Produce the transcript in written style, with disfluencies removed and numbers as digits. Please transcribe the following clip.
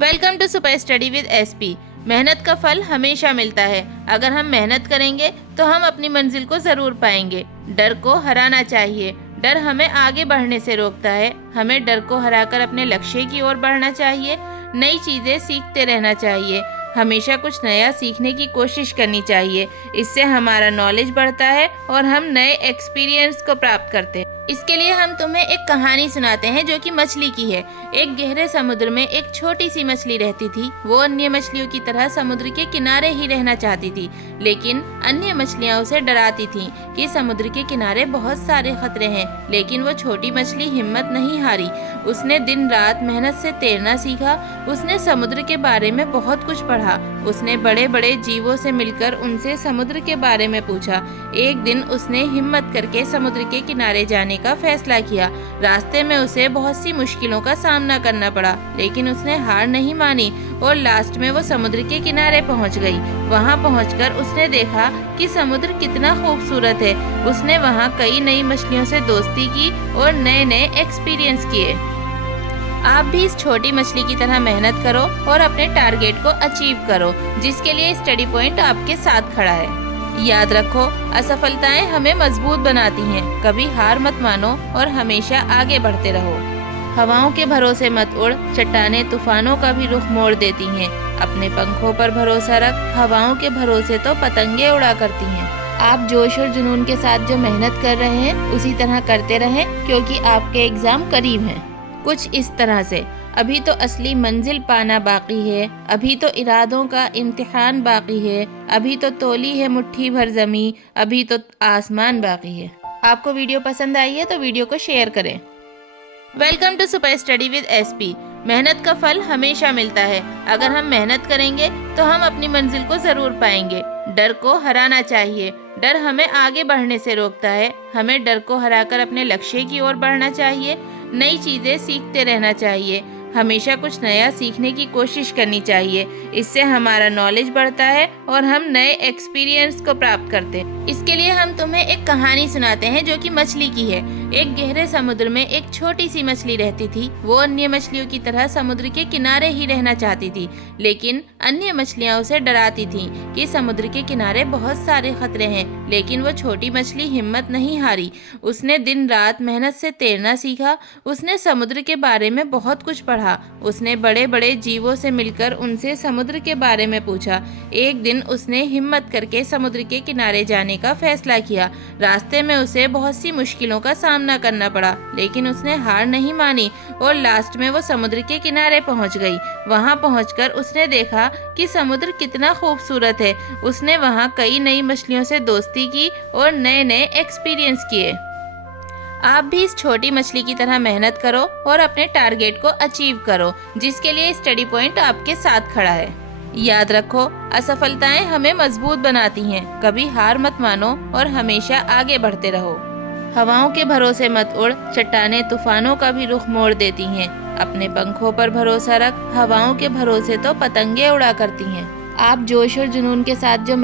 Welcome to super study with SP. मेहनत का फल हमेशा मिलता है। अगर हम मेहनत करेंगे तो हम अपनी मंजिल को ज़रूर पाएंगे। डर को हराना चाहिए। डर हमें आगे बढ़ने से रोकता है। हमें डर को हराकर अपने लक्ष्य की ओर बढ़ना चाहिए। नई चीज़ें सीखते रहना चाहिए। हमेशा कुछ नया सीखने की कोशिश करनी चाहिए। इससे हमारा नॉलेज बढ़ता है और हम नए एक्सपीरियंस को प्राप्त करते हैं। इसके लिए हम तुम्हें एक कहानी सुनाते हैं जो कि मछली की है। एक गहरे समुद्र में एक छोटी सी मछली रहती थी। वो अन्य मछलियों की तरह समुद्र के किनारे ही रहना चाहती थी, लेकिन अन्य मछलियां उसे डराती थीं कि समुद्र के किनारे बहुत सारे खतरे हैं। लेकिन वो छोटी मछली हिम्मत नहीं हारी। उसने दिन रात मेहनत से तैरना सीखा। उसने समुद्र के बारे में बहुत कुछ पढ़ा। उसने बड़े बड़े जीवों से मिलकर उनसे समुद्र के बारे में पूछा। एक दिन उसने हिम्मत करके समुद्र के किनारे जाने का फैसला किया। रास्ते में उसे बहुत सी मुश्किलों का सामना करना पड़ा, लेकिन उसने हार नहीं मानी और लास्ट में वो समुद्र के किनारे पहुंच गई। वहां पहुंचकर उसने देखा कि समुद्र कितना खूबसूरत है। उसने वहां कई नई मछलियों से दोस्ती की और नए नए एक्सपीरियंस किए। आप भी इस छोटी मछली की तरह मेहनत करो और अपने टारगेट को अचीव करो, जिसके लिए स्टडी पॉइंट आपके साथ खड़ा है। याद रखो, असफलताएं हमें मजबूत बनाती हैं। कभी हार मत मानो और हमेशा आगे बढ़ते रहो। हवाओं के भरोसे मत उड़, चट्टानें तूफानों का भी रुख मोड़ देती हैं। अपने पंखों पर भरोसा रख, हवाओं के भरोसे तो पतंगे उड़ा करती हैं। आप जोश और जुनून के साथ जो मेहनत कर रहे हैं उसी तरह करते रहें, क्योंकि आपके एग्जाम करीब हैं। कुछ इस तरह से, अभी तो असली मंजिल पाना बाकी है, अभी तो इरादों का इम्तिहान बाकी है, अभी तो तोली है मुट्ठी भर ज़मीं, अभी तो आसमान बाकी है। आपको वीडियो पसंद आई है तो वीडियो को शेयर करें। Welcome to super study with SP. मेहनत का फल हमेशा मिलता है। अगर हम मेहनत करेंगे तो हम अपनी मंजिल को ज़रूर पाएंगे। डर को हराना चाहिए। डर हमें आगे बढ़ने से रोकता है। हमें डर को हराकर अपने लक्ष्य की ओर बढ़ना चाहिए। नई चीज़ें सीखते रहना चाहिए। हमेशा कुछ नया सीखने की कोशिश करनी चाहिए। इससे हमारा नॉलेज बढ़ता है और हम नए एक्सपीरियंस को प्राप्त करते हैं। इसके लिए हम तुम्हें एक कहानी सुनाते हैं जो कि मछली की है। एक गहरे समुद्र में एक छोटी सी मछली रहती थी। वो अन्य मछलियों की तरह समुद्र के किनारे ही रहना चाहती थी, लेकिन अन्य मछलियां उसे डराती थीं कि समुद्र के किनारे बहुत सारे खतरे हैं। लेकिन वो छोटी मछली हिम्मत नहीं हारी। उसने दिन रात मेहनत से तैरना सीखा। उसने समुद्र के बारे में बहुत कुछ पढ़ा। उसने बड़े बड़े जीवों से मिलकर उनसे समुद्र के बारे में पूछा। एक दिन उसने हिम्मत करके समुद्र के किनारे जाने का फैसला किया। रास्ते में उसे बहुत सी मुश्किलों का सामना करना पड़ा, लेकिन उसने हार नहीं मानी और लास्ट में वो समुद्र के किनारे पहुंच गई। वहां पहुंचकर उसने देखा कि समुद्र कितना खूबसूरत है। उसने वहां कई नई मछलियों से दोस्ती की और नए नए एक्सपीरियंस किए। आप भी इस छोटी मछली की तरह मेहनत करो और अपने टारगेट को अचीव करो, जिसके लिए स्टडी पॉइंट आपके साथ खड़ा है। याद रखो, असफलताएं हमें मजबूत बनाती हैं। कभी हार मत मानो और हमेशा आगे बढ़ते रहो। हवाओं के भरोसे मत उड़, चट्टानें तूफानों का भी रुख मोड़ देती हैं। अपने पंखों पर भरोसा रख, हवाओं के भरोसे तो पतंगे उड़ा करती हैं। आप जोश और जुनून के साथ जो